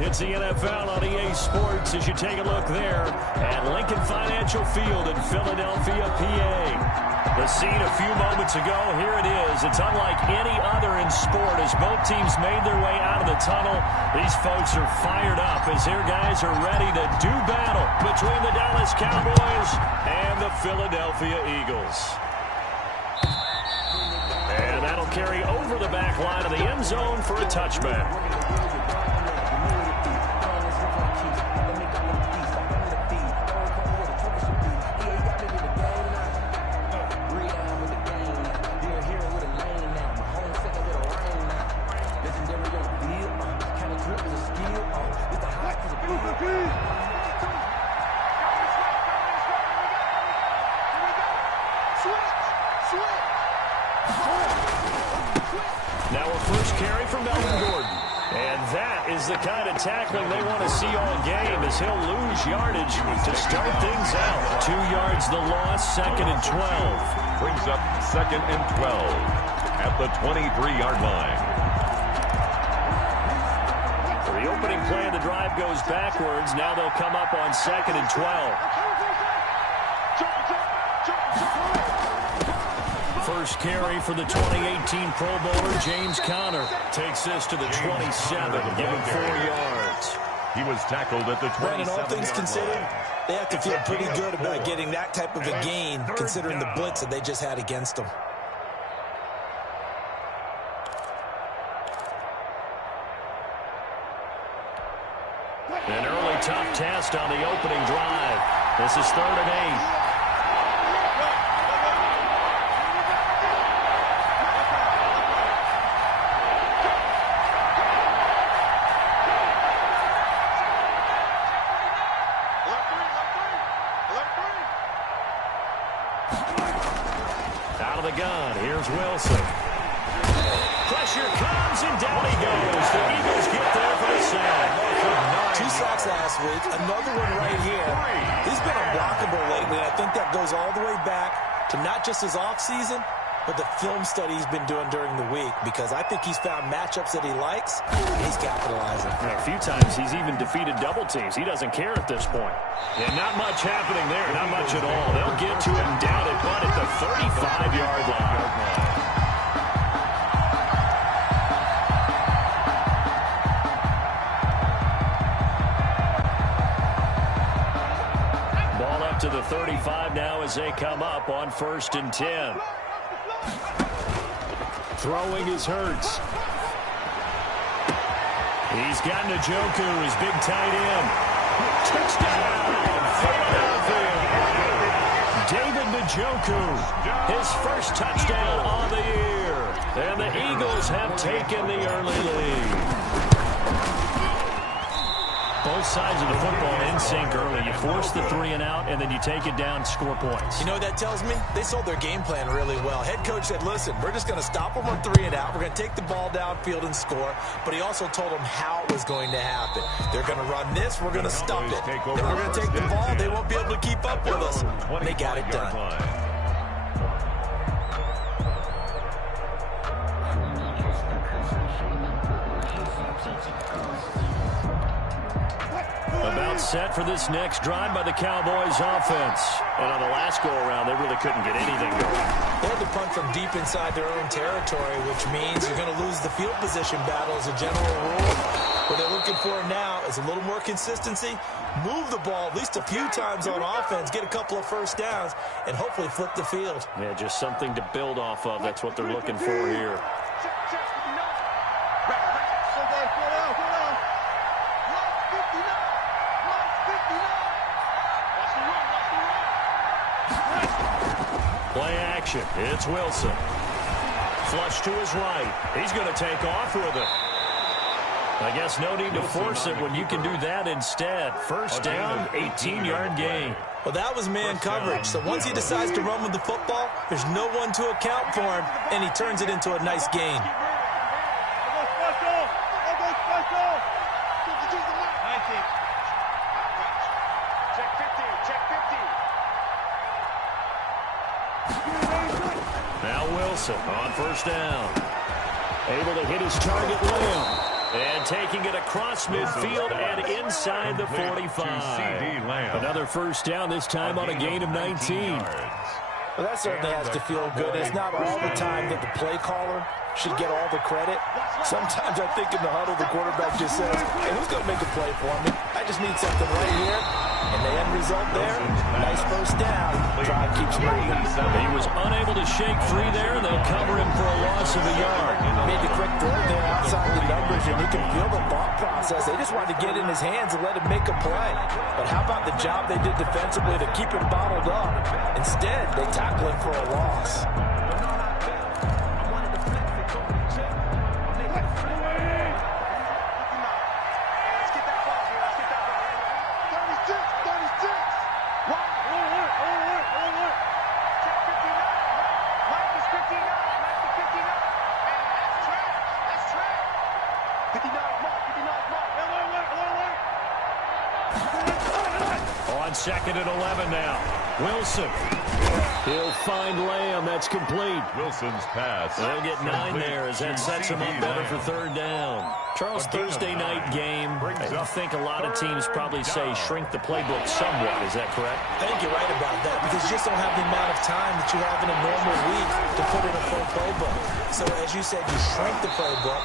It's the NFL on EA Sports as you take a look there at Lincoln Financial Field in Philadelphia, PA. The scene a few moments ago, here it is. It's unlike any other in sport as both teams made their way out of the tunnel. These folks are fired up as their guys are ready to do battle between the Dallas Cowboys and the Philadelphia Eagles. And that'll carry over the back line of the end zone for a touchback. Now a first carry from Melvin Gordon. And that is the kind of tackling they want to see all game as he'll lose yardage to start things out. 2 yards the loss, 2nd and 12. Brings up 2nd and 12 at the 23-yard line. The opening play of the drive goes backwards. Now they'll come up on 2nd and 12. First carry for the 2018 Pro Bowler, James Conner. Takes this to the 27, give him 4 yards. He was tackled at the 27. And all things considered, they have to feel pretty good about getting that type of a gain, considering the blitz that they just had against them. An early tough test on the opening drive. This is 3rd and 8. Out of the gun, here's Wilson. Pressure comes, and down he goes. The Eagles get there for the sack. 2 sacks last week, another one right here. He's been unblockable lately, and I think that goes all the way back to not just his offseason, but the film study he's been doing during the week, because I think he's found matchups that he likes, and he's capitalizing. And a few times he's even defeated double teams. He doesn't care at this point. And not much happening there, not much at all. They'll get to him down at butt at the 35-yard line. Ball up to the 35 now as they come up on 1st and 10. Throwing is Hurts. He's got Njoku, his big tight end. Touchdown, Philadelphia. David Njoku, his first touchdown on the year. And the Eagles have taken the early lead. Both sides of the football in sync early. You force the 3 and out, and then you take it down, score points. You know what that tells me? They sold their game plan really well. Head coach said, listen, we're just going to stop them on 3 and out. We're going to take the ball downfield and score. But he also told them how it was going to happen. They're going to run this. We're going to stop it. Then we're going to take the ball. They won't be able to keep up with us. They got it done. About set for this next drive by the Cowboys offense. And on the last go-around, they really couldn't get anything going. They had to punt from deep inside their own territory, which means you're going to lose the field position battle as a general rule. What they're looking for now is a little more consistency, move the ball at least a few times on offense, get a couple of first downs, and hopefully flip the field. Yeah, just something to build off of. That's what they're looking for here. Play action. It's Wilson. Flush to his right. He's going to take off with it. I guess no need to force it when you can do that instead. First down, 18-yard gain. Well, that was man coverage. So once he decides to run with the football, there's no one to account for him, and he turns it into a nice gain. Now Wilson on first down. Able to hit his target Lamb. And taking it across midfield and inside the 45. Another first down, this time on a gain of 19. Well, that certainly has to feel good. It's not all the time that the play caller should get all the credit. Sometimes I think in the huddle, the quarterback just says, hey, who's going to make a play for me? I just need something right here. And the end result there, nice first down. Drive keeps moving. He was unable to shake free there, and they'll cover him for a loss of a yard. Made the quick throw there outside the numbers, and you can feel the thought process. They just wanted to get in his hands and let him make a play. But how about the job they did defensively to keep him bottled up? Instead, they tackle him for a loss. Second and 11 now. Wilson. He'll find Lamb. That's complete. Wilson's pass. They'll get 9 there as that sets him up better for third down. Charles, Thursday night game. I think a lot of teams probably say shrink the playbook somewhat. Is that correct? I think you're right about that because you just don't have the amount of time that you have in a normal week to put in a full playbook. So as you said, you shrink the playbook.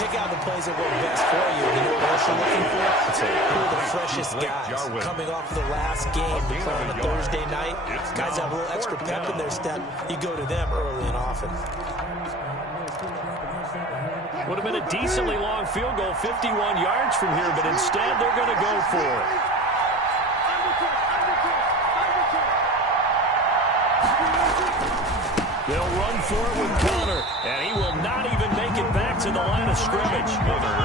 Pick out the plays that work best for you. You know what else you're looking for? Who are the freshest guys coming off of the last game to play on a Thursday night? Guys have a little extra pep in their step. You go to them early and often. Would have been a decently long field goal, 51 yards from here, but instead they're going to go for it. They'll run for it with Connor, and he will not even make it back to the line of scrimmage.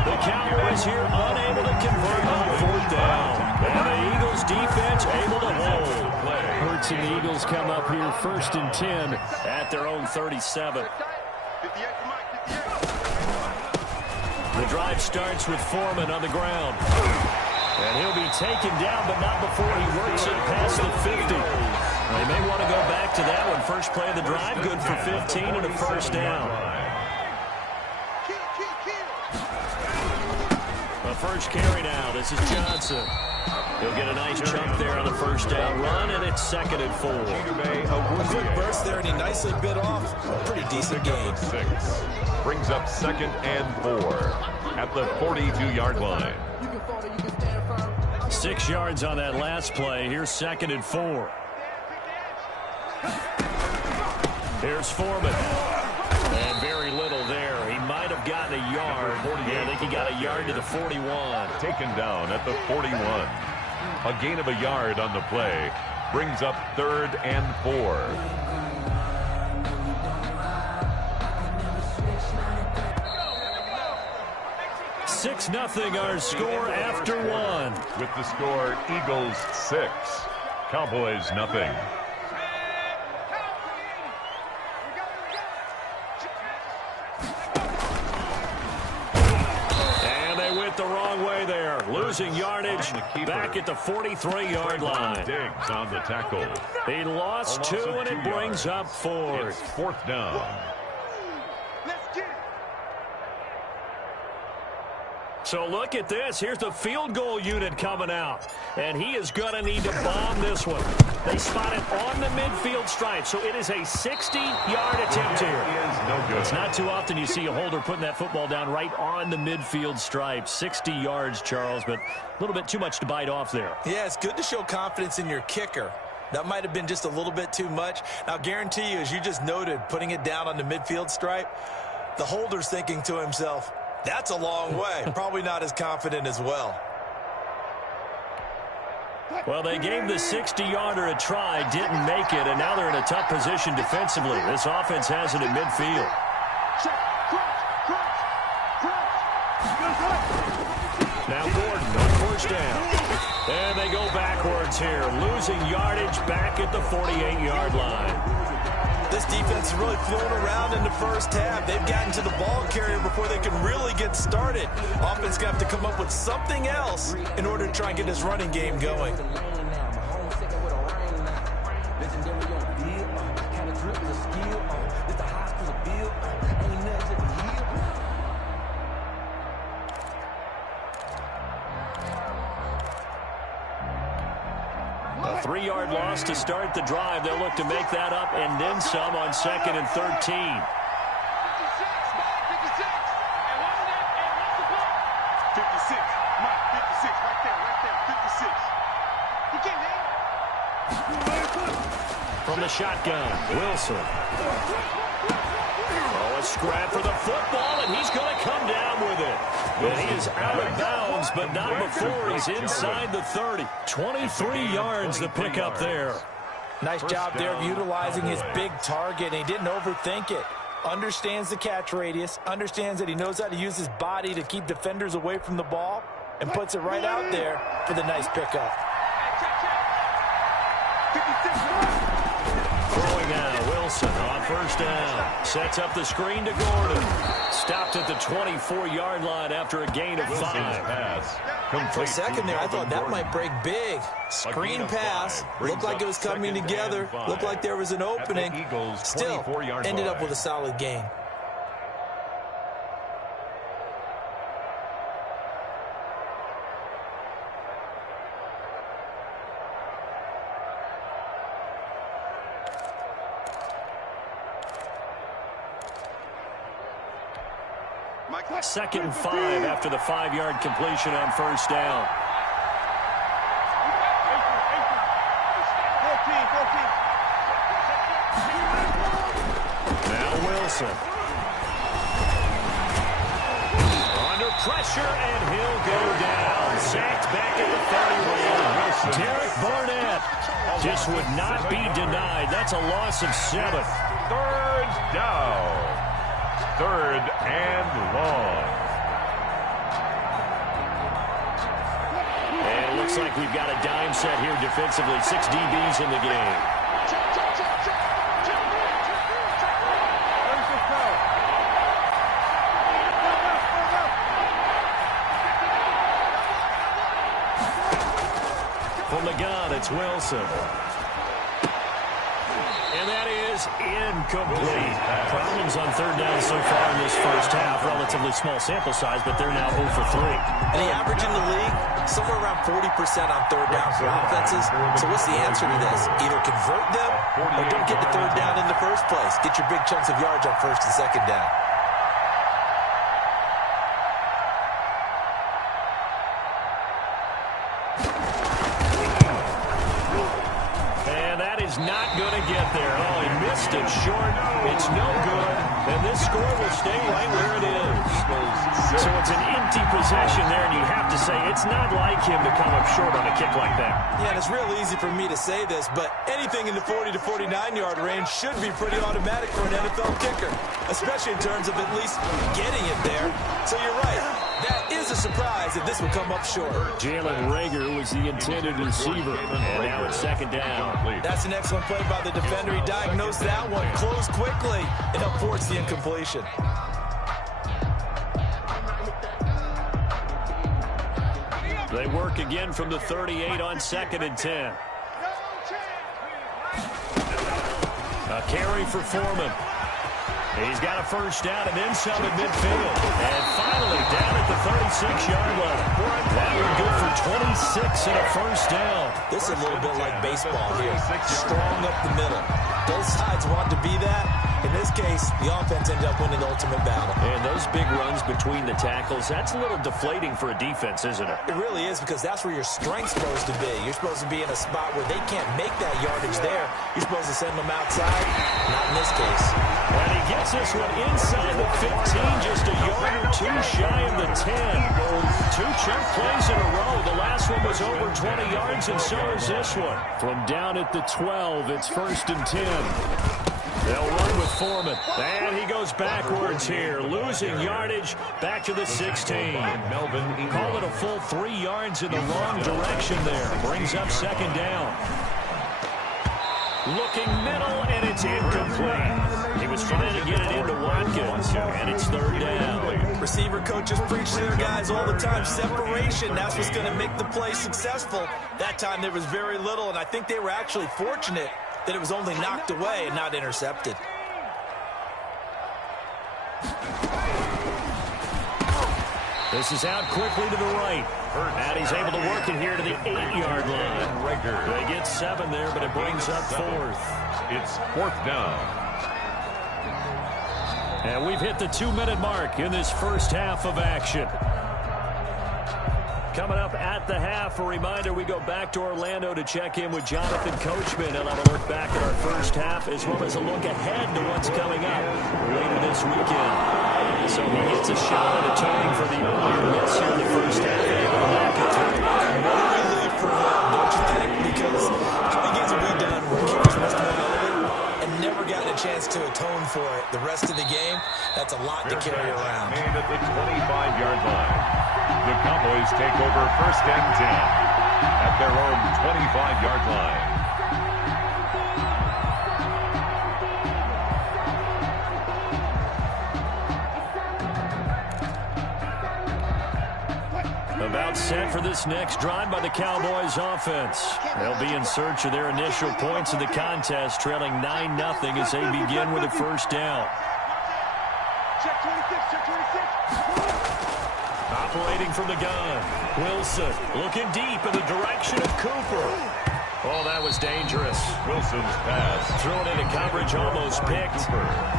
The Cowboys here unable to convert on fourth down. And the Eagles defense able to hold. Hurts and the Eagles come up here first and 10 at their own 37. The drive starts with Foreman on the ground. And he'll be taken down, but not before he works it past the 50. They may want to go back to that one. First play of the drive, good for 15 and a first down. The first carry now. This is Johnson. He'll get a nice chunk there on the first down run, and it's second and 4. A quick burst there, and he nicely bit off a pretty decent gain. Brings up second and 4 at the 42-yard line. 6 yards on that last play. Here's second and 4. Here's Foreman. And very little there. He might have gotten a yard. Yeah, I think he got a yard to the 41. Taken down at the 41. A gain of a yard on the play. Brings up third and 4. Six nothing our score after one. With the score, Eagles 6, Cowboys nothing. And they went the wrong way there. Losing yardage back at the 43-yard line. Diggs on the tackle. He lost 2, and it brings up 4. It's fourth down. So look at this. Here's the field goal unit coming out. And he is going to need to bomb this one. They spot it on the midfield stripe. So it is a 60-yard attempt here. No good. It's not too often you see a holder putting that football down right on the midfield stripe. 60 yards, Charles, but a little bit too much to bite off there. Yeah, it's good to show confidence in your kicker. That might have been just a little bit too much. Now, I guarantee you, as you just noted, putting it down on the midfield stripe, the holder's thinking to himself, that's a long way. Probably not as confident as well. Well, they gave the 60-yarder a try, didn't make it, and now they're in a tough position defensively. This offense has it at midfield. Now Gordon on first down. And they go backwards here, losing yardage back at the 48-yard line. This defense is really flown around in the first half. They've gotten to the ball carrier before they can really get started. Offense going to have to come up with something else in order to try and get this running game going. 3-yard loss to start the drive. They'll look to make that up and then some on 2nd and 13. 56, Mike, 56, right there, 56. You can't From the shotgun, Wilson. Oh, a scrap for the football, and he's going to come down with it. And he is out of bounds, but not before he's inside the 30. 23 yards the pickup there. Nice job there of utilizing his big target, and he didn't overthink it. Understands the catch radius, understands that he knows how to use his body to keep defenders away from the ball, and puts it right out there for the nice pickup. Throwing out, Wilson on first down. Sets up the screen to Gordon. Stopped at the 24-yard line after a gain of 5. For a second there, I thought that might break big. Screen pass. Looked like it was coming together. Looked like there was an opening. Still, ended up with a solid gain. Second and 5 after the 5-yard completion on first down. Now Wilson. Under pressure, and he'll go down. Sacked back at the 31. Derek Barnett just would not be denied. That's a loss of 7. 3rd down. 3rd and long. And it looks like we've got a dime set here defensively. 6 DBs in the game. From the gun, it's Wilson. And that is incomplete. Problems on 3rd down so far in this first half. Relatively small sample size, but they're now 0 for 3. And the average in the league, somewhere around 40% on 3rd down for offenses. So what's the answer to this? Either convert them or don't get the 3rd down in the first place. Get your big chunks of yards on 1st and 2nd down. Not going to get there. Oh, he missed it short. It's no good. And this score will stay right where it is. So it's an empty possession there, and you have to say it's not like him to come up short on a kick like that. Yeah, and it's real easy for me to say this, but anything in the 40 to 49-yard range should be pretty automatic for an NFL kicker, especially in terms of at least getting it there. So you're right. That is a surprise if this would come up short. Jalen Reagor was the intended receiver, and now it's 2nd down. That's an excellent play by the defender. He diagnosed that one, closed quickly, and helped force the incompletion. They work again from the 38 on 2nd and 10. A carry for Foreman. He's got a first down and then some at midfield. And finally down at the 36-yard line. That one good for 26 and a first down. This is a little bit like baseball here. Strong up the middle. Both sides want to be that. In this case, the offense ended up winning the ultimate battle. And those big runs between the tackles, that's a little deflating for a defense, isn't it? It really is, because that's where your strength's supposed to be. You're supposed to be in a spot where they can't make that yardage there. You're supposed to send them outside. Not in this case. And he gets this one inside the 15, just a yard or 2 shy of the 10. 2 chunk plays in a row. The last one was over 20 yards, and so is this one. From down at the 12, it's 1st and 10. They'll run with Foreman. And he goes backwards here, losing yardage back to the 16. Call it a full 3 yards in the wrong direction there. Brings up 2nd down. Looking middle, and it's incomplete. He was trying to get it into Watkins, and it's 3rd down. Receiver coaches preach to their guys all the time. Separation, that's what's going to make the play successful. That time there was very little, and I think they were actually fortunate that it was only knocked away and not intercepted. This is out quickly to the right. And he's able to work it here to the 8-yard line. They get 7 there, but it brings up 4th. It's 4th down. And we've hit the 2-minute mark in this first half of action. Coming up at the half, a reminder, we go back to Orlando to check in with Jonathan Coachman. He'll have a look back at our first half as well as a look ahead to what's coming up later this weekend. So he gets a shot at atoning for the earlier miss here in the first half. What a relief for him, don't you think? Because how many games have we done where kickers missed one early and never gotten a chance to atone for it the rest of the game? That's a lot to carry around. Made at the 25-yard line. The Cowboys take over 1st and 10 at their own 25-yard line. About set for this next drive by the Cowboys offense. They'll be in search of their initial points in the contest, trailing 9-0 as they begin with a first down. Check 26, check 26. Operating from the gun, Wilson looking deep in the direction of Cooper. Oh, that was dangerous. Wilson's pass. Thrown into coverage, almost picked.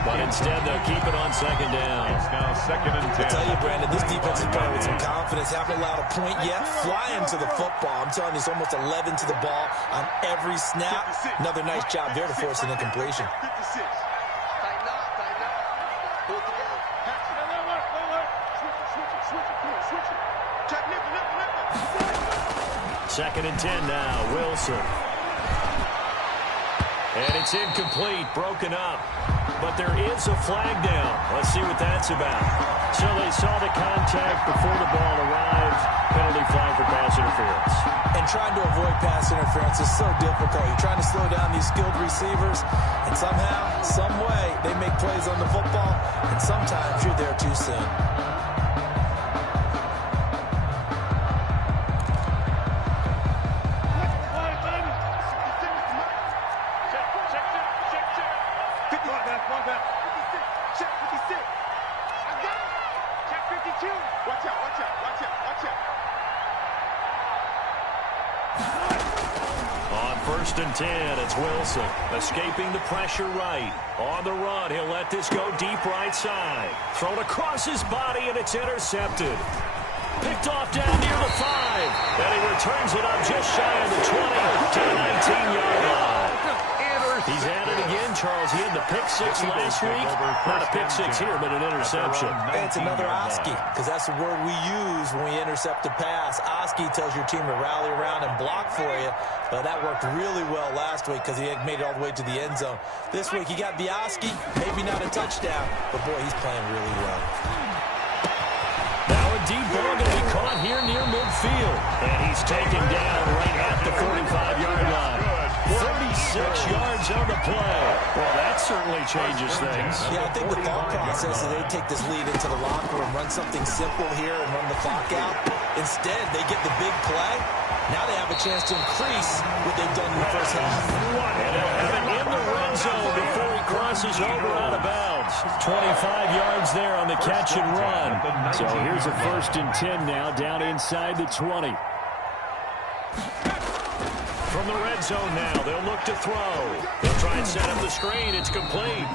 But instead, they'll keep it on 2nd down. It's now 2nd and 10. I tell you, Brandon, this defense is playing with some confidence. Haven't allowed a point yet. Flying to the football. I'm telling you, it's almost 11 to the ball on every snap. Another nice job there to force an incompletion. 56. Tighten up, tighten up. Pull it together. Switch it. Check nickel. 2nd and 10 now, Wilson. And it's incomplete, broken up. But there is a flag down. Let's see what that's about. So they saw the contact before the ball arrived. Penalty flag for pass interference. And trying to avoid pass interference is so difficult. You're trying to slow down these skilled receivers, and somehow, some way, they make plays on the football, and sometimes you're there too soon. On 1st and 10, it's Wilson escaping the pressure right. On the run, he'll let this go deep right side. Thrown across his body, and it's intercepted. Picked off down near the 5. And he returns it up just shy of the 20 to the 19-yard line. He's at it again, Charles. He had the pick 6 last week. Not a pick 6 here, but an interception. It's another Oski, because that's the word we use when we intercept a pass. Oski tells your team to rally around and block for you. But that worked really well last week because he had made it all the way to the end zone. This week, he got the Oski, maybe not a touchdown, but boy, he's playing really well. Now a deep ball going to be caught here near midfield. And he's taken down right at the 45-yard line. 36 yards on the play. Well, that certainly changes things. Yeah, I think the thought process is they take this lead into the locker room, run something simple here and run the clock out. Instead, they get the big play. Now they have a chance to increase what they've done in the first half. And they'll have it in the red zone before he crosses over out of bounds. 25 yards there on the catch and run. So here's a 1st and 10 now down inside the 20. From the red zone now, they'll look to throw. They'll try and set up the screen. It's complete.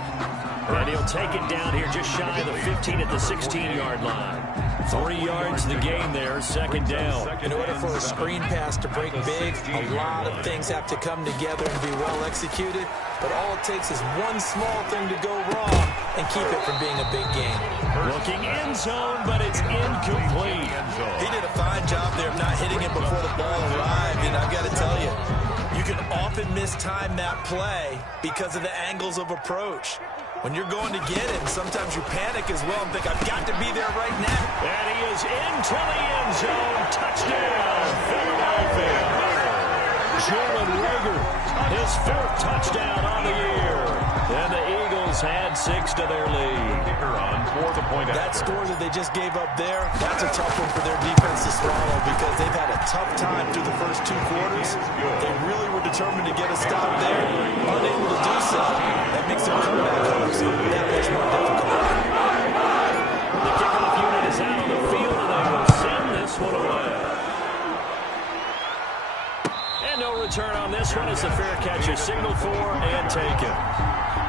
And he'll take it down here just shy of the 15 at the 16-yard line. 3 yards the game there, 2nd down. In order for a screen pass to break big, a lot of things have to come together and be well executed. But all it takes is one small thing to go wrong and keep it from being a big game. Looking end zone, but it's incomplete. He did a fine job there of not hitting it before the ball arrived. And I've got to tell you, you can often mistime that play because of the angles of approach. When you're going to get it, sometimes you panic as well and think, I've got to be there right now. And he is into the end zone. Touchdown, Philadelphia. Jalen Reagor, his 4th touchdown on the year. And the Eagles add 6 to their lead. That score that they just gave up there, that's a tough one for their defense to swallow because they've had a tough time through the first 2 quarters. They really were determined to get a stop there, unable to do so. That makes their comeback hopes that much more difficult. The kickoff unit is out on the field, and they will send this one away. return on this one as the fair catch is signaled for and taken.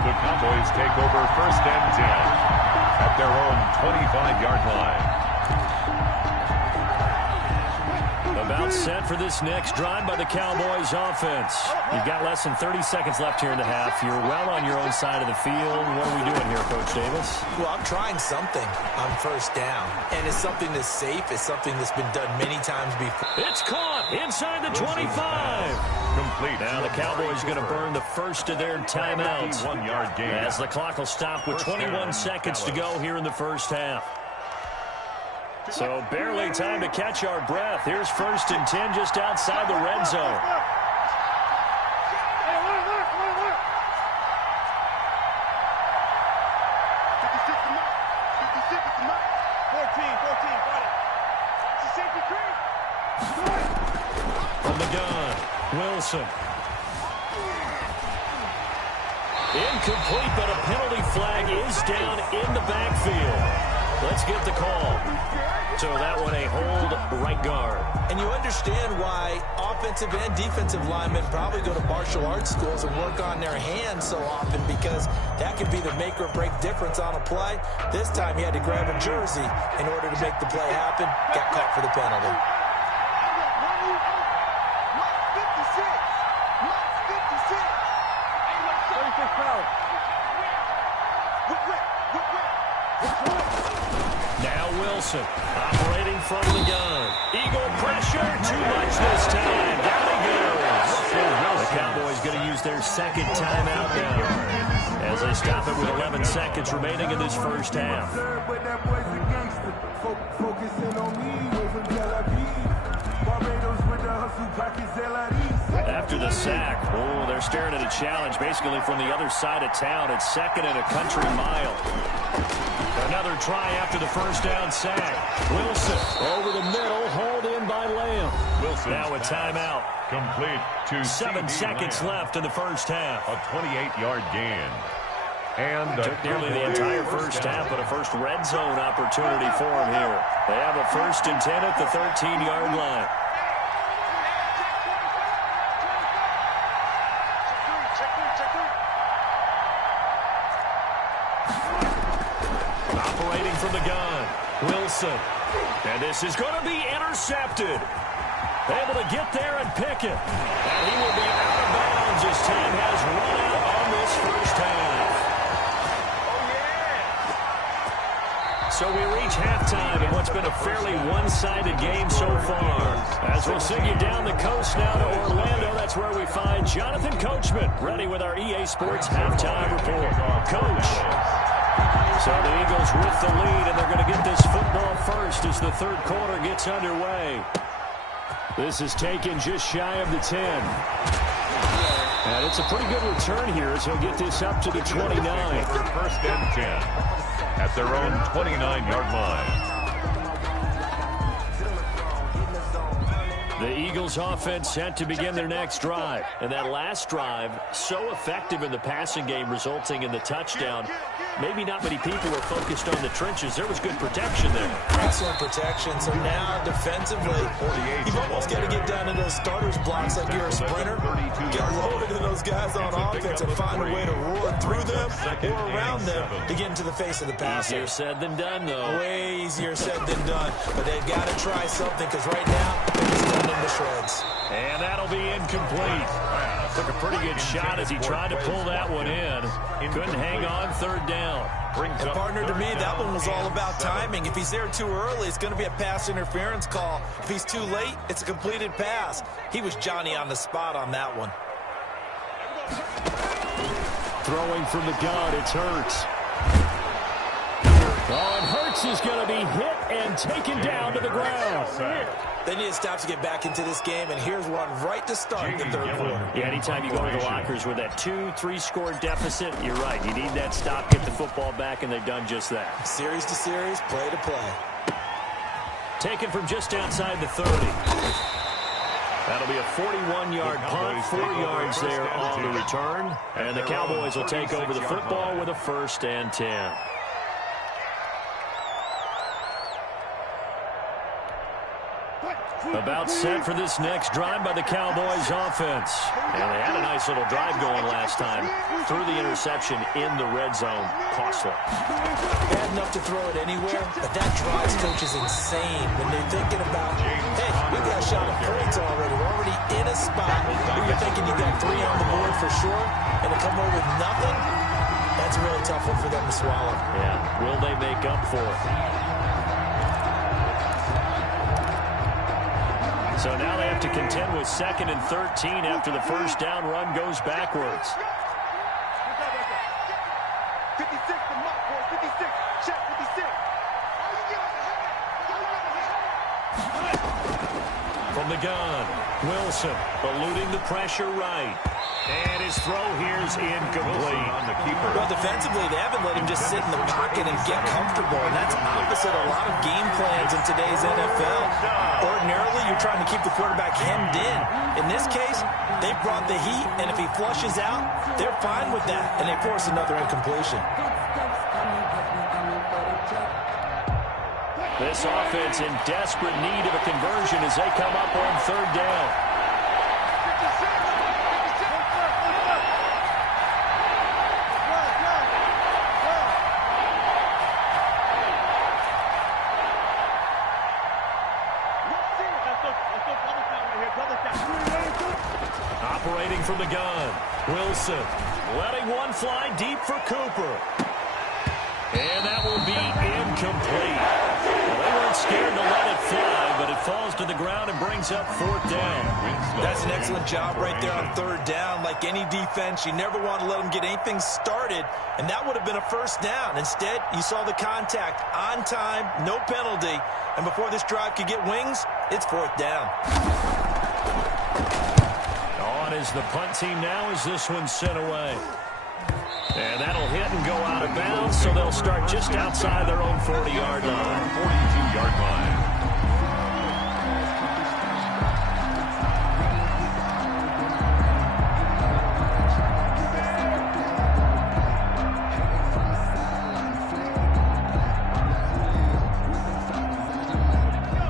The Cowboys take over 1st and 10 at their own 25-yard line. About set for this next drive by the Cowboys offense. You've got less than 30 seconds left here in the half. You're well on your own side of the field. What are we doing here, Coach Davis? Well, I'm trying something on 1st down, and it's something that's safe. It's something that's been done many times before. It's caught inside the 25. Complete. Now the Cowboys going to burn the first of their timeouts 1-yard gain. as the clock will stop with 21 seconds to go here in the first half. So barely time to catch our breath. Here's 1st and 10 just outside the red zone. From the gun, Wilson. Incomplete, but a penalty flag is down in the backfield. Let's get the call. So that one a hold right guard. And you understand why offensive and defensive linemen probably go to martial arts schools and work on their hands so often, because that could be the make or break difference on a play. This time he had to grab a jersey in order to make the play happen. Got caught for the penalty. Now Wilson operating from the gun. Eagle pressure, too much this time. Down he goes. The Cowboys going to use their 2nd timeout now as they stop it with 11 seconds remaining in this first half. After the sack, they're staring at a challenge basically from the other side of town. It's 2nd and a country mile. Another try after the first down sack. Wilson over the middle, hauled in by Lamb. Wilson now a timeout. Complete to 7 seconds left in the first half. A 28-yard gain. And took nearly the entire first half, but a first red zone opportunity for him here. They have a 1st and 10 at the 13-yard line. Operating from the gun, Wilson. And this is going to be intercepted. Able to get there and pick it. And he will be out of bounds as time has run out on this first half. So we reach halftime in what's been a fairly one-sided game so far. As we'll send you down the coast now to Orlando, that's where we find Jonathan Coachman, ready with our EA Sports halftime report. Coach. So the Eagles with the lead, and they're going to get this football first as the third quarter gets underway. This is taken just shy of the 10. And it's a pretty good return here as he'll get this up to the 29. 1st and 10 at their own 29-yard line. The Eagles offense set to begin their next drive. And that last drive, so effective in the passing game, resulting in the touchdown. Maybe not many people were focused on the trenches. There was good protection there. Excellent protection. So now defensively, you've almost got to get down in those starters blocks like you're a sprinter. Get loaded in those guys on offense and find a way to roar through them or around them to get into the face of the passer. Easier said than done, though. Way easier said than done. But they've got to try something, because right now they're just done into shreds. And that'll be incomplete. Took a pretty good shot as he tried to pull that one in. Couldn't hang on 3rd down. And partner, to me, that one was all about timing. If he's there too early, it's going to be a pass interference call. If he's too late, it's a completed pass. He was Johnny on the spot on that one. Throwing from the gun, it's Hurts. Oh, and Hurts is going to be hit and taken down to the ground. They need to stop to get back into this game, and here's one right to start the third quarter. Yeah, anytime you go to the lockers with that 2-3 score deficit, you're right. You need that stop, get the football back, and they've done just that. Series to series, play to play. Taken from just outside the 30. That'll be a 41-yard punt, 4 yards there on the return. And the Cowboys will take over the football with a 1st and 10. About set for this next drive by the Cowboys offense. And they had a nice little drive going last time. Threw the interception in the red zone. Costly. Bad enough to throw it anywhere, but that drives coaches insane when they're thinking about, hey, we've got a shot at points already. We're already in a spot where you're thinking you got 3 on the board for sure, and to come away with nothing, that's a really tough one for them to swallow. Yeah, will they make up for it? So now they have to contend with 2nd and 13 after the first down run goes backwards. 56 to Mark, boy. 56. Check 56. From the gun, Wilson eluding the pressure right. And his throw here's incomplete. On the keeper. Well, defensively, they haven't let him just sit in the pocket and get comfortable, and that's opposite a lot of game plans in today's NFL. Ordinarily, you're trying to keep the quarterback hemmed in. In this case, they brought the heat, and if he flushes out, they're fine with that, and they force another incompletion. This offense in desperate need of a conversion as they come up on 3rd down. Operating from the gun, Wilson letting one fly deep for Cooper. And that will be incomplete. Well, they weren't scared to let it fly, but it falls to the ground and brings up 4th down. That's an excellent job right there on 3rd down. Like any defense, you never want to let them get anything started, and that would have been a 1st down. Instead, you saw the contact on time, no penalty, and before this drive could get wings, it's 4th down. On is the punt team now as this one's sent away. And that'll hit and go out of bounds, so they'll start just outside their own 40-yard line. 42-yard line.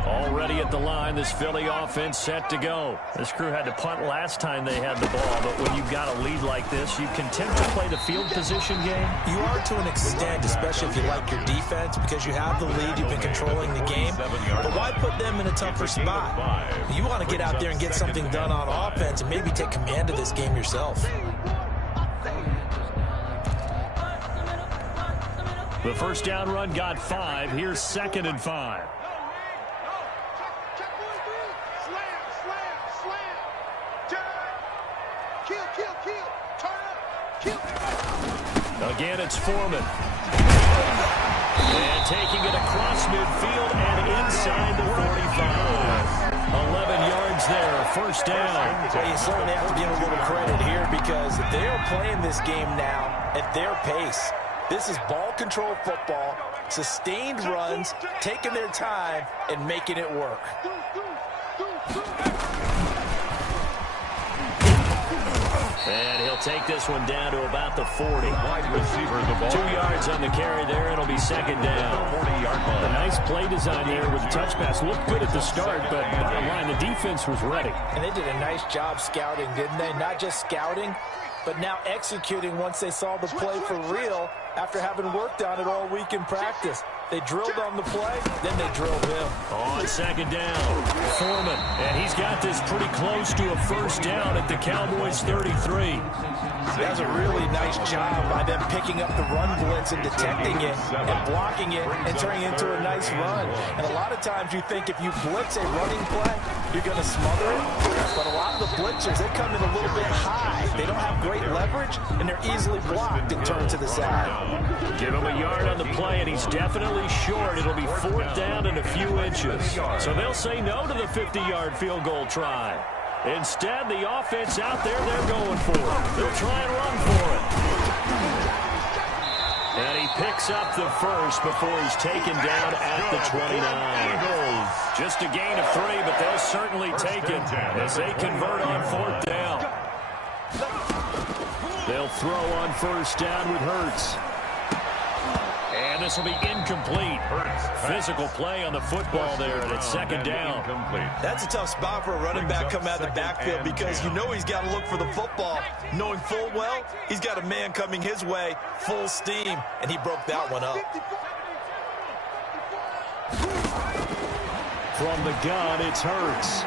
Already at the line, this Philly offense set to go. This crew had to punt last time they had the ball, but when you've got a lead like this, you can tend to play the field position game. You are to an extent, especially if you like your defense, because you have the lead, you've been controlling the game. But why put them in a tougher spot? You want to get out there and get something done on offense and maybe take command of this game yourself. The first down run got 5. Here's 2nd and 5. Again, it's Foreman. And taking it across midfield and inside the 45. 11 yards there, 1st down. Well, you certainly have to give a little credit here because they're playing this game now at their pace. This is ball control football, sustained runs, taking their time, and making it work. And he'll take this one down to about the 40. Wide receiver, the ball. 2 yards on the carry there, and it'll be 2nd down. 40-yard line. A nice play design there with the touch pass. Looked good at the start, but bottom line, the defense was ready. And they did a nice job scouting, didn't they? Not just scouting, but now executing once they saw the play for real after having worked on it all week in practice. They drilled on the play, then they drilled him. On 2nd down, Foreman. And he's got this pretty close to a 1st down at the Cowboys' 33. That's a really nice job by them picking up the run blitz and detecting it and blocking it and turning it into a nice run. And a lot of times you think if you blitz a running play, you're going to smother it. But a lot of the blitzers, they come in a little bit high. They don't have great leverage, and they're easily blocked and turned to the side. Give him a yard on the play, and he's definitely short. It'll be 4th down and a few inches. So they'll say no to the 50-yard field goal try. Instead, the offense out there, they're going for it. They'll try and run for it. And he picks up the first before he's taken down at the 29. Just a gain of 3, but they'll certainly take it as they convert on 4th down. They'll throw on 1st down with Hurts. And this will be incomplete. Physical play on the football there, and it's second down. That's a tough spot for a running back coming out of the backfield because you know he's got to look for the football, knowing full well he's got a man coming his way, full steam, and he broke that one up. From the gun, it's Hurts.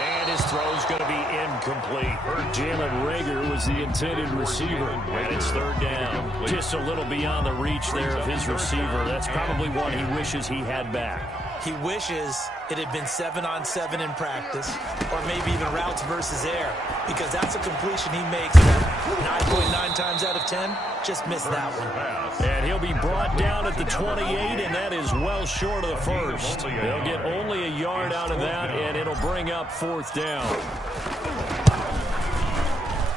And his throw's going to be incomplete. Jalen Reagor was the intended receiver. And it's third down. Just a little beyond the reach there of his receiver. That's probably one he wishes he had back. He wishes it had been 7-on-7 in practice, or maybe even routes versus air, because that's a completion he makes that 9.9 times out of 10. Just missed that one. And he'll be brought down at the 28, and that is well short of the first. They'll get only a yard out of that, and it'll bring up fourth down.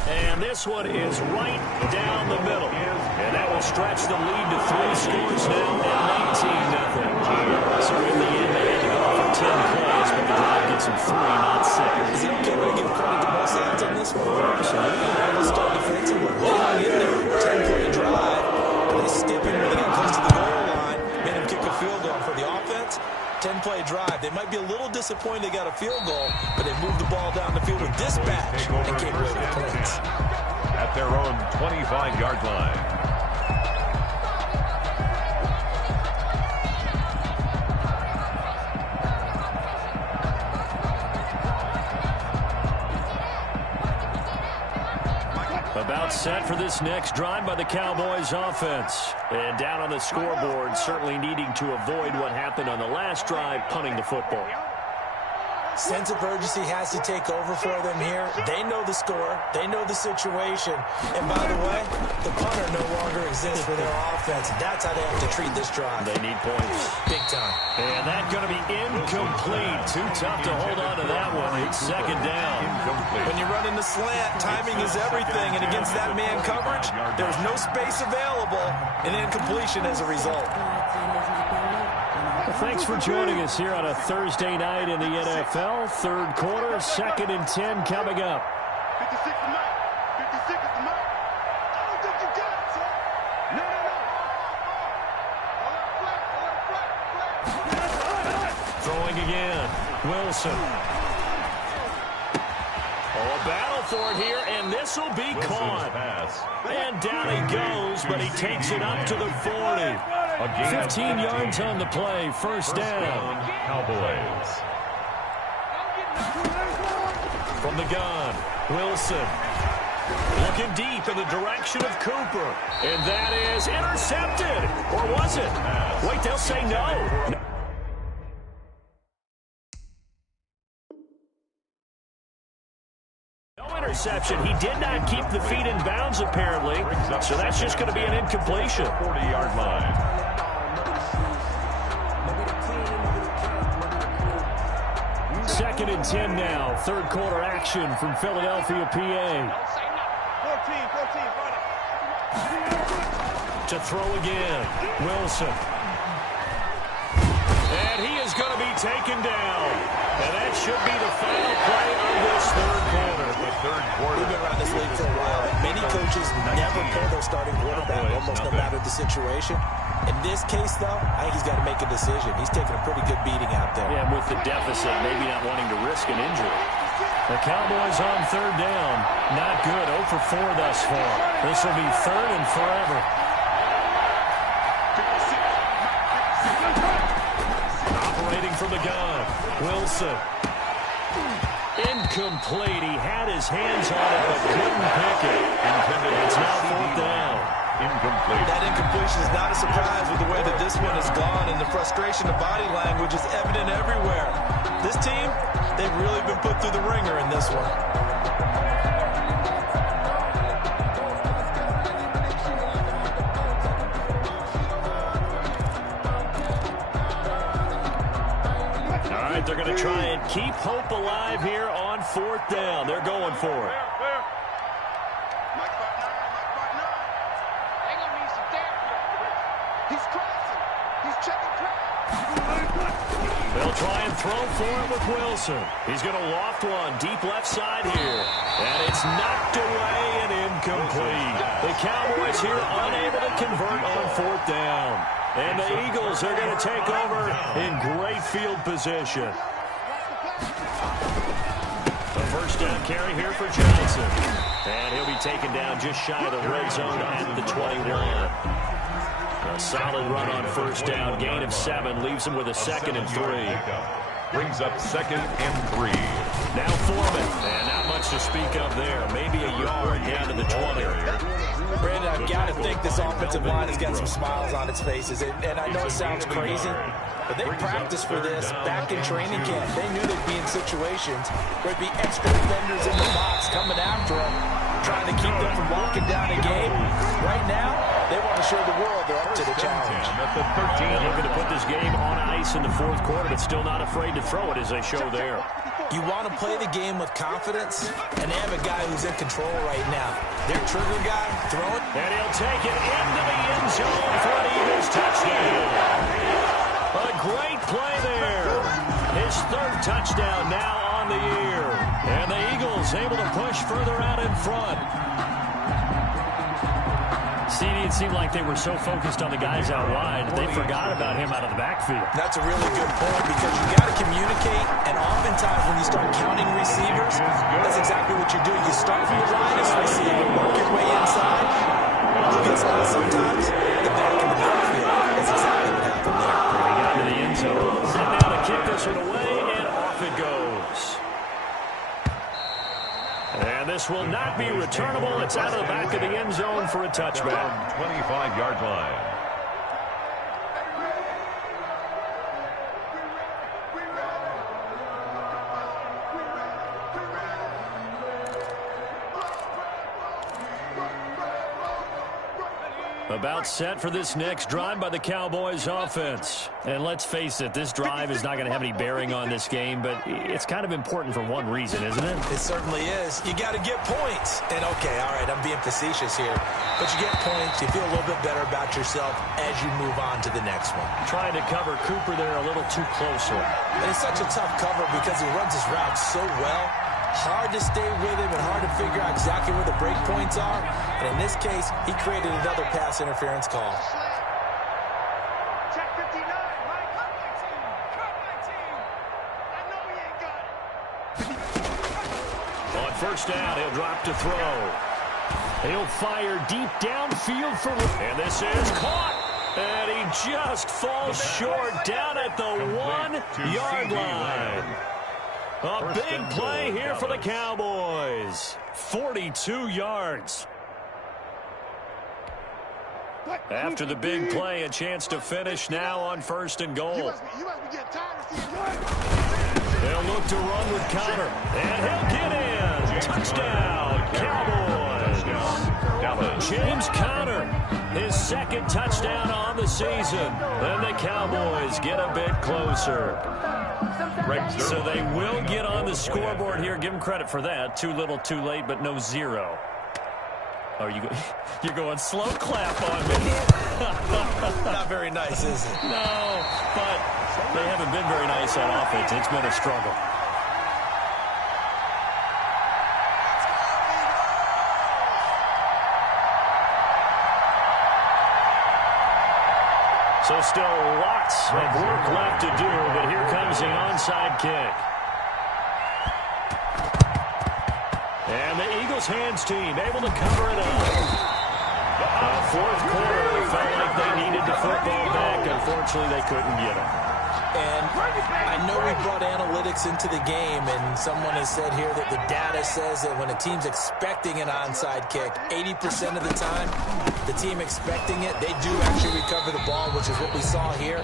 And this one is right down the middle. And that will stretch the lead to 3 scores now at 19-0. So in the end, they had to go for 10 plays, but the drive gets them 3, not 6. Is it okay to give credit to both sides on this one? Absolutely. Let's start defensively. They hung in there. 10-play drive. But they step in when they got close to the goal line. Made him kick a field goal. For the offense, 10-play drive. They might be a little disappointed they got a field goal, but they moved the ball down the field with dispatch and came away with points. At their own 25-yard line. About set for this next drive by the Cowboys offense. And down on the scoreboard, certainly needing to avoid what happened on the last drive, punting the football. Sense of urgency has to take over for them here. They know the score. They know the situation. And by the way, the punter no longer exists for their offense. That's how they have to treat this drive. They need points. Big time. And that's going to be incomplete. Too tough to hold on to that one. It's second down. When you run in the slant, timing is everything. And against that man coverage, there's no space available. And incompletion as a result. Well, thanks for joining us here on a Thursday night in the NFL. Third quarter, 2nd and 10 coming up. 56 to Mike. 56 to Mike. I don't think you got it, sir. No. Throwing again. Wilson. Oh, a battle for it here, and this will be caught. And down he goes, but he takes it up to the 40. 15 yards on the play, first down. Cowboys. From the gun, Wilson. Looking deep in the direction of Cooper. And that is intercepted. Or was it? Wait, they'll say no. Interception. He did not keep the feet in bounds, apparently. So that's just going to be an incompletion. 40-yard line. Second and 10 now. Third quarter action from Philadelphia, PA. 14, to throw again. Wilson. And he is going to be taken down. And that should be the final play of this third quarter. We've been around this league for a while. Many coaches never pull their starting quarterback, almost no matter the situation. In this case, though, I think he's got to make a decision. He's taking a pretty good beating out there. Yeah, with the deficit, maybe not wanting to risk an injury. The Cowboys on third down. Not good. 0 for 4 thus far. This will be third and forever. Operating from the gun. Wilson. Incomplete. He had his hands on it, but couldn't pick it. It's now fourth down. Incomplete. That incompletion is not a surprise with the way that this one has gone, and the frustration of body language is evident everywhere. This team, they've really been put through the ringer in this one. They're going to try and keep hope alive here on fourth down. They're going for it. Mike 5-9. They gonna need some therapy. He's crossing. He's checking track. They'll try and throw for it with Wilson. He's going to loft one deep left side here. And it's knocked away and incomplete. They Cowboys here unable to convert on 4th down. And the Eagles are going to take over in great field position. The first down carry here for Johnson. And he'll be taken down just shy of the red zone at the 21. A solid run on 1st down. Gain of 7 leaves him with a 2nd and 3. Brings up 2nd and 3. Now Foreman. And not much to speak of there. Maybe a yard down to the 20. Brandon, I've got to think this offensive line has got some smiles on its faces. And I know it sounds crazy, but they practiced for this back in training camp. They knew they'd be in situations where there'd be extra defenders in the box coming after them, trying to keep them from walking down a game. Right now, they want to show the world they're up to the challenge. And looking to put this game on ice in the 4th quarter, but still not afraid to throw it as they show there. You want to play the game with confidence, and they have a guy who's in control right now. Their trigger guy, throwing. And he'll take it into the end zone for an Eagles touchdown. A great play there. His 3rd touchdown now on the year. And the Eagles able to push further out in front. CD, it seemed like they were so focused on the guys out wide, they forgot about him out of the backfield. That's a really good point because you got to communicate, and oftentimes when you start counting receivers, that's exactly what you do. You start from the widest receiver, work your way inside. Who gets lost sometimes? The back in the backfield. That's exactly what happened there. He got to the end zone. Sitting down to kick this one away, and off it goes. And this will not be returnable. It's out of the back of the end zone for a touchback. 25-yard line. About set for this next drive by the Cowboys offense. And let's face it, this drive is not going to have any bearing on this game, but it's kind of important for one reason, isn't it? It certainly is. You got to get points. And okay, all right, I'm being facetious here. But you get points, you feel a little bit better about yourself as you move on to the next one. Trying to cover Cooper there a little too closely. And it's such a tough cover because he runs his route so well. Hard to stay with him and hard to figure out exactly where the break points are. And in this case, he created another pass interference call. Check 59, Mike. Cut my team. Cut my team. I know he ain't got it. On 1st down, he'll drop to throw. He'll fire deep downfield for... And this is caught. And he just falls short down at the 1-yard line. A big play here for the Cowboys. 42 yards. After the big play, a chance to finish now on 1st and goal. You must be getting tired of seeing what? They'll look to run with Conner. And he'll get in. Touchdown, Cowboys. James Conner, his 2nd touchdown on the season. And the Cowboys get a bit closer. So they will get on the scoreboard here. Give them credit for that. Too little, too late, but no 0. Oh, you're going slow clap on me. Not very nice, is it? No, but they haven't been very nice on offense. It's been a struggle. So still lots of work left to do, but here comes the onside kick. And the Eagles hands team able to cover it up. 4th quarter, they felt like they needed the football back. Unfortunately, they couldn't get it. And I know we brought analytics into the game, and someone has said here that the data says that when a team's expecting an onside kick, 80% of the time, the team expecting it, they do actually recover the ball, which is what we saw here.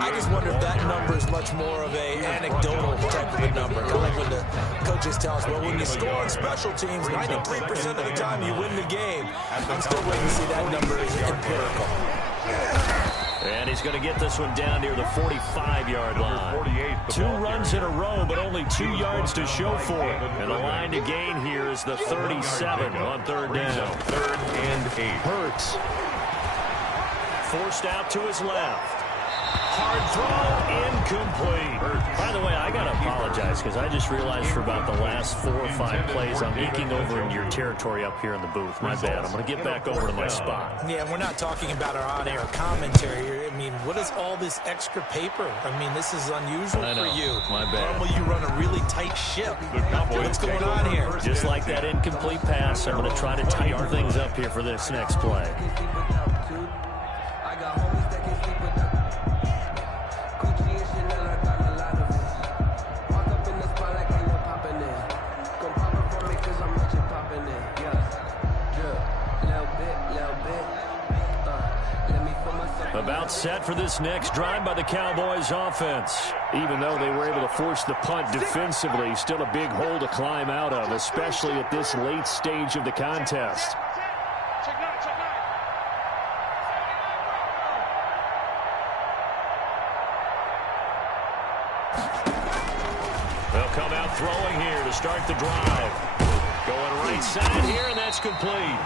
I just wonder if that number is much more of a anecdotal type of a number. Kind of like when the coaches tell us, well, when you score on special teams, 93% of the time you win the game. I'm still waiting to see that number is empirical. And he's going to get this one down near the 45-yard line. 2 runs in a row, but only 2 yards to show for it. And the line to gain here is the 37 on 3rd down. 3rd and 8. Hurts. Forced out to his left. Hard throw, incomplete. By the way, I got to apologize because I just realized for about the last 4 or 5 plays, I'm eking over into your territory up here in the booth. My bad. I'm going to get back over to my spot. Yeah, we're not talking about our on-air commentary here. I mean, what is all this extra paper? I mean, this is unusual for you. My bad. Normally you run a really tight ship. What's going on here? Just like that incomplete pass, I'm going to try to tighten things up here for this next play. About set for this next drive by the Cowboys offense. Even though they were able to force the punt defensively, still a big hole to climb out of, especially at this late stage of the contest. They'll come out throwing here to start the drive. Going right side here, and that's complete.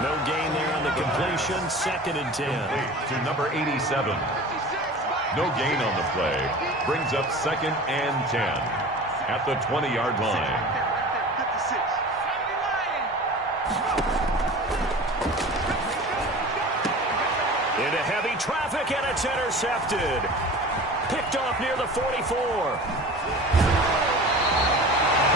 No gain there on the completion. 2nd and 10. To number 87. No gain on the play. Brings up 2nd and 10 at the 20-yard line. Into heavy traffic, and it's intercepted. Picked off near the 44.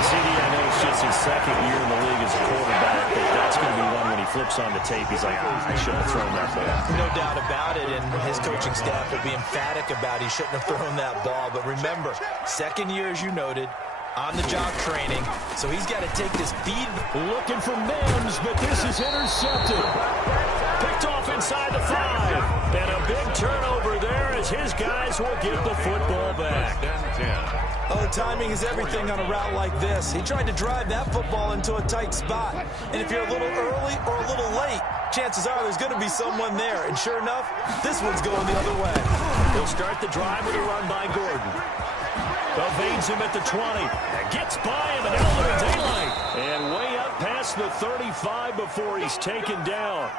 CD, I know it's just his 2nd year in the league as a quarterback, but that's going to be one when he flips on the tape. He's like, I shouldn't have thrown that ball. No doubt about it, and his coaching staff will be emphatic about he shouldn't have thrown that ball. But remember, 2nd year, as you noted, on-the-job training, so he's got to take this feed. Looking for Mims, but this is intercepted. Picked off inside the 5. And a big turnover there as his guys will get the football back. Oh, timing is everything on a route like this. He tried to drive that football into a tight spot. And if you're a little early or a little late, chances are there's going to be someone there. And sure enough, this one's going the other way. He'll start the drive with a run by Gordon. Evades him at the 20. And gets by him and out of daylight. And way up past the 35 before he's taken down.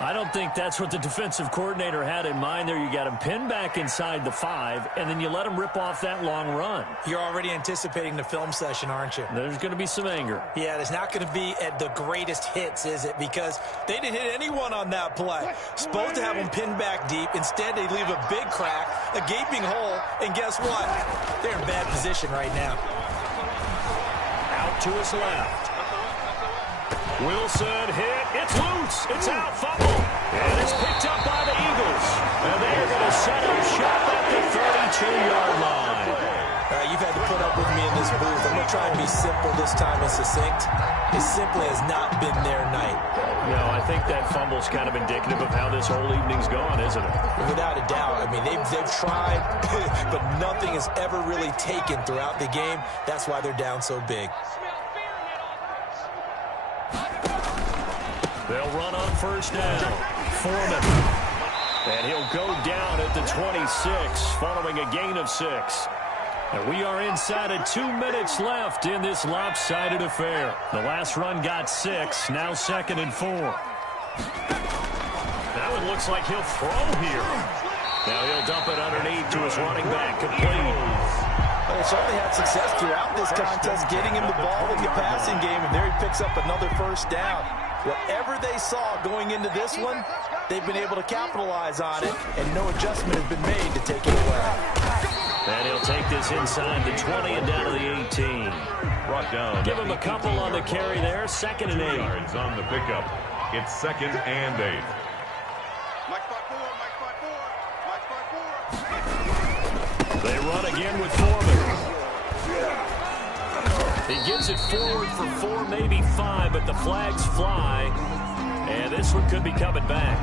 I don't think that's what the defensive coordinator had in mind there. You got him pinned back inside the 5, and then you let him rip off that long run. You're already anticipating the film session, aren't you? There's going to be some anger. Yeah, there's not going to be at the greatest hits, is it? Because they didn't hit anyone on that play. Supposed to have him pinned back deep. Instead, they leave a big crack, a gaping hole, and guess what? They're in bad position right now. Out to his left. Wilson hit. It's loose. It's out. Fumble. And it's picked up by the Eagles. And they're going to set up shop at the 32-yard line. You've had to put up with me in this booth. I'm going to try and be simple this time and succinct. It simply has not been their night. No, I think that fumble's kind of indicative of how this whole evening's gone, isn't it? Without a doubt. I mean, they've tried, but nothing has ever really taken throughout the game. That's why they're down so big. They'll run on first down. Foreman. And he'll go down at the 26 following a gain of 6. And we are inside of 2 minutes left in this lopsided affair. The last run got 6. Now 2nd and 4. Now it looks like he'll throw here. Now he'll dump it underneath to his running back. Complete. Well, they certainly had success throughout this contest getting him the ball in the passing game, and there he picks up another first down. Whatever they saw going into this one, they've been able to capitalize on it, and no adjustment has been made to take it away. And he'll take this inside the 20 and down to the 18. Brought down. Give him a couple on the carry there. 2nd and 8. Yards on the pickup. It's 2nd and 8. Mike 5-4, Mike 5-4, Mike 5-4. They run again with Foreman. He gets it forward for 4, maybe 5, but the flags fly. And this one could be coming back.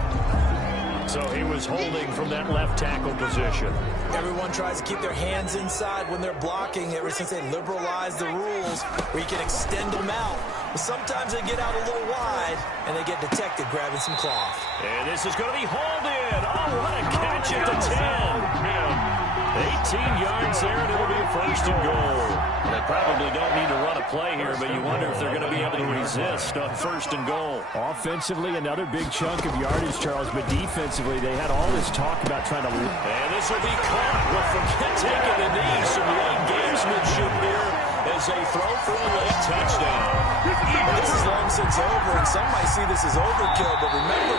So he was holding from that left tackle position. Everyone tries to keep their hands inside when they're blocking ever since they liberalized the rules where you can extend them out. But sometimes they get out a little wide and they get detected grabbing some cloth. And this is going to be hauled in. Oh, what a catch at the 10. 18 yards there, and it'll be a first and goal. Well, they probably don't need to run a play here, but you wonder if they're going to be able to resist on first and goal. Offensively, another big chunk of yardage, Charles, but defensively, they had all this talk about trying to... And this will be caught. Well, forget taking the knee. Some late gamesmanship here as they throw for a late touchdown. This is long since over, and some might see this as overkill, but remember,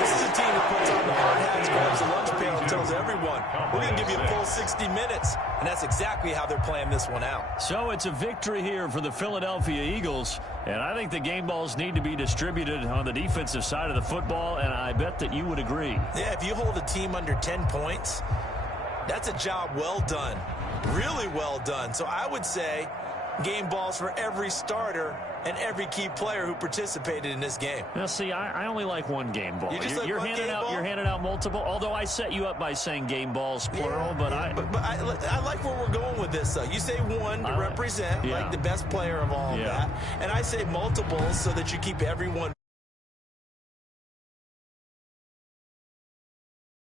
this is a team that puts on the hard hats, grabs the lunch pail, and tells everyone, we're going to give you a full 60 minutes. And that's exactly how they're playing this one out. So it's a victory here for the Philadelphia Eagles, and I think the game balls need to be distributed on the defensive side of the football, and I bet that you would agree. Yeah, if you hold a team under 10 points, that's a job well done, really well done. So I would say game balls for every starter and every key player who participated in this game. Now, see, I only like one game ball. You're handing out multiple, although I set you up by saying game balls, plural, but I like where we're going with this, though. You say one to represent, like the best player of all of that, and I say multiples so that you keep everyone